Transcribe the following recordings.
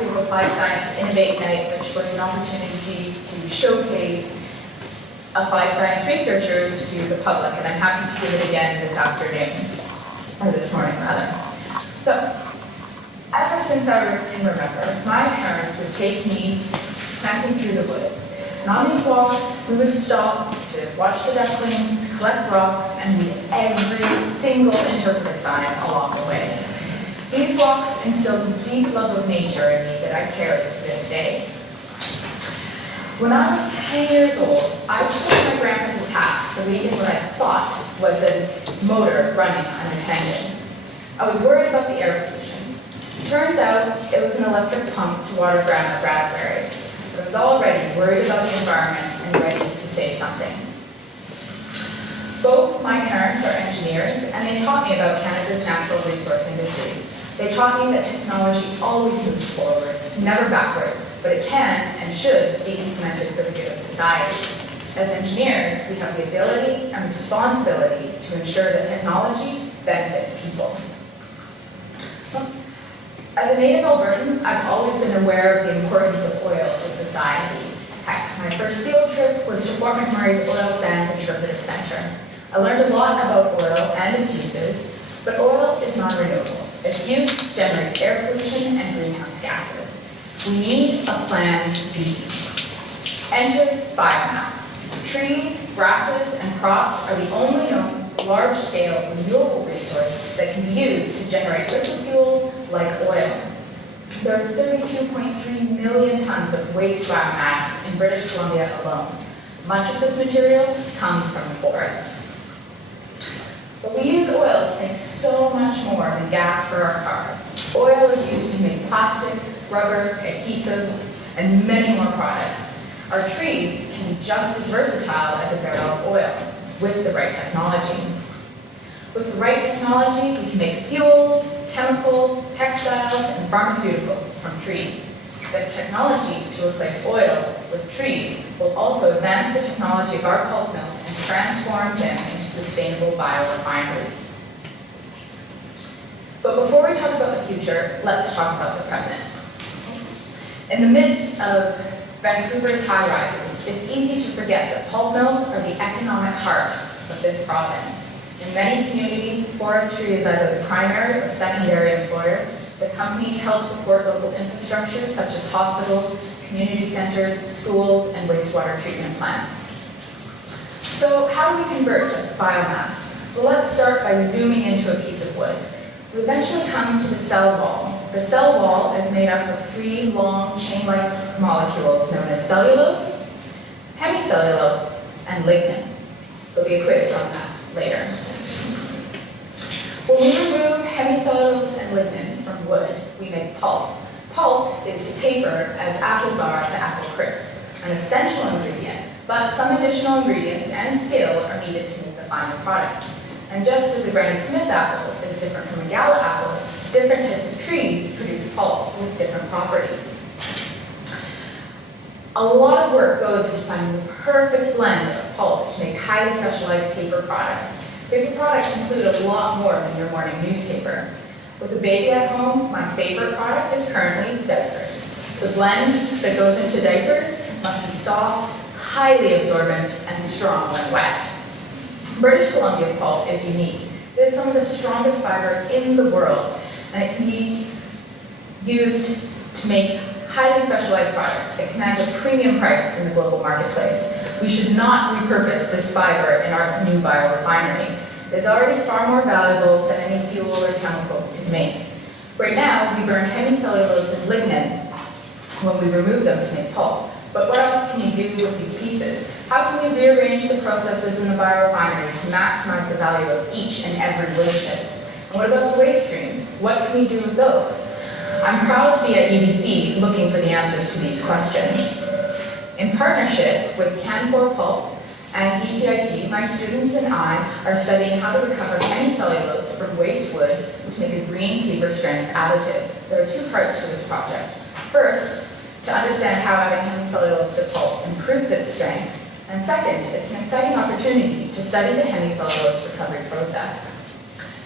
to Applied Science Innovate Night, which was an opportunity to showcase applied science researchers to the public, and I'm happy to do it again this afternoon, or this morning rather. So, ever since I can remember, my parents would take me camping through the woods. And on these walks, we would stop to watch the ducklings, collect rocks, and read every single interpretive sign along the way. These walks instilled a deep love of nature in me that I carry to this day. When I was 10 years old, I took my grandpa to task for leaving what I thought was a motor running unattended. I was worried about the air pollution. Turns out it was an electric pump to water grandma's raspberries. So I was already worried about the environment and ready to say something. Both my parents are engineers, and they taught me about Canada's natural resource industries. They taught me that technology always moves forward, never backwards, but it can and should be implemented for the good of society. As engineers, we have the ability and responsibility to ensure that technology benefits people. As a native Albertan, I've always been aware of the importance of oil to society. Heck, my first field trip was to Fort McMurray's Oil Sands Interpretive Center. I learned a lot about oil and its uses, but oil is non-renewable. Its use generates air pollution and greenhouse gases. We need a plan B. Enter biomass. Trees, grasses, and crops are the only known large-scale renewable resource that can be used to generate liquid fuels like oil. There are 32.3 million tons of waste biomass in British Columbia alone. Much of this material comes from the forest. But we use oil to make so much more than gas for our cars. Oil is used to make plastics, rubber, adhesives, and many more products. Our trees can be just as versatile as a barrel of oil with the right technology. With the right technology, we can make fuels, chemicals, textiles, and pharmaceuticals from trees. The technology to replace oil with trees will also advance the technology of our pulp mills and transform them into sustainable biorefineries. But before we talk about the future, let's talk about the present. In the midst of Vancouver's high rises, it's easy to forget that pulp mills are the economic heart of this province. In many communities, forestry is either the primary or secondary employer. The companies help support local infrastructure such as hospitals, community centers, schools, and wastewater treatment plants. So how do we convert to biomass? Well, let's start by zooming into a piece of wood. We eventually come to the cell wall. The cell wall is made up of 3 long chain-like molecules known as cellulose, hemicellulose, and lignin. There'll be a quiz on that later. When we remove hemicellulose and lignin from wood, we make pulp. Pulp is to paper as apples are to apple crisp, an essential ingredient, but some additional ingredients and skill are needed to make the final product. And just as a Granny Smith apple is different from a Gala apple, different types of trees produce pulp with different properties. A lot of work goes into finding the perfect blend of pulps to make highly specialized paper products. Paper products include a lot more than your morning newspaper. With a baby at home, my favorite product is currently diapers. The blend that goes into diapers must be soft, highly absorbent, and strong when wet. British Columbia's pulp is unique. It is some of the strongest fiber in the world, and it can be used to make highly specialized products. It commands a premium price in the global marketplace. We should not repurpose this fiber in our new biorefinery. It's already far more valuable than any fuel or chemical could make. Right now, we burn hemicellulose and lignin when we remove them to make pulp. But what else can we do with these pieces? How can we rearrange the processes in the biorefinery to maximize the value of each and every wood chip? And what about the waste streams? What can we do with those? I'm proud to be at UBC looking for the answers to these questions. In partnership with Canfor Pulp and PCIT, my students and I are studying how to recover hemicellulose from waste wood to make a green paper strength additive. There are 2 parts to this project. First, to understand how adding hemicellulose to pulp improves its strength. And second, it's an exciting opportunity to study the hemicellulose recovery process.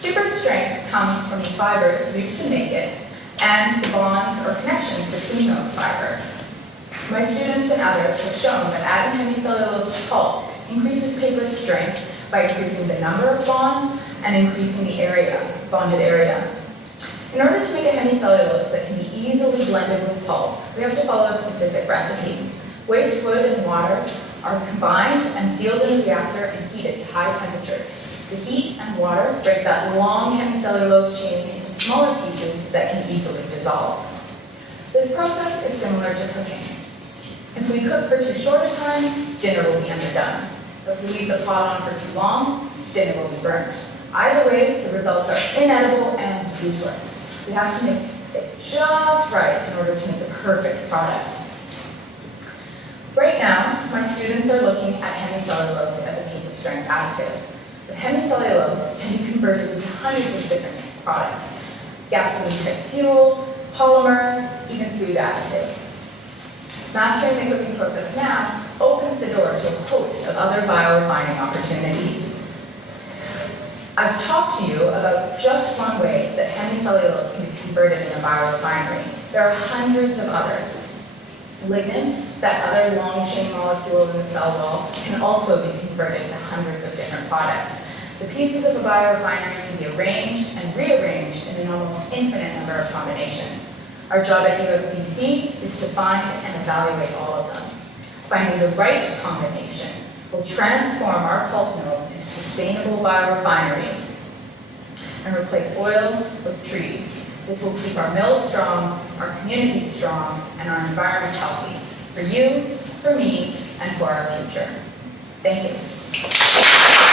Paper strength comes from the fibers used to make it and the bonds or connections between those fibers. My students and others have shown that adding hemicellulose to pulp increases paper's strength by increasing the number of bonds and increasing the area, bonded area. In order to make a hemicellulose that can be easily blended with pulp, we have to follow a specific recipe. Waste wood and water are combined and sealed in a reactor and heated to high temperature. The heat and water break that long hemicellulose chain into smaller pieces that can easily dissolve. This process is similar to cooking. If we cook for too short a time, dinner will be underdone. If we leave the pot on for too long, dinner will be burnt. Either way, the results are inedible and useless. We have to make it just right in order to make the perfect product. Right now, my students are looking at hemicellulose as a paper strength additive. The hemicellulose can be converted into hundreds of different products: gasoline-type fuel, polymers, even food additives. Mastering the cooking process now opens the door to a host of other biorefining opportunities. I've talked to you about just one way that hemicellulose can be converted in a biorefinery. There are hundreds of others. Lignin, that other long-chain molecule in the cell wall, can also be converted to hundreds of different products. The pieces of a biorefinery can be arranged and rearranged in an almost infinite number of combinations. Our job at UBC is to find and evaluate all of them. Finding the right combination will transform our pulp mills into sustainable biorefineries and replace oil with trees. This will keep our mills strong, our communities strong, and our environment healthy, for you, for me, and for our future. Thank you.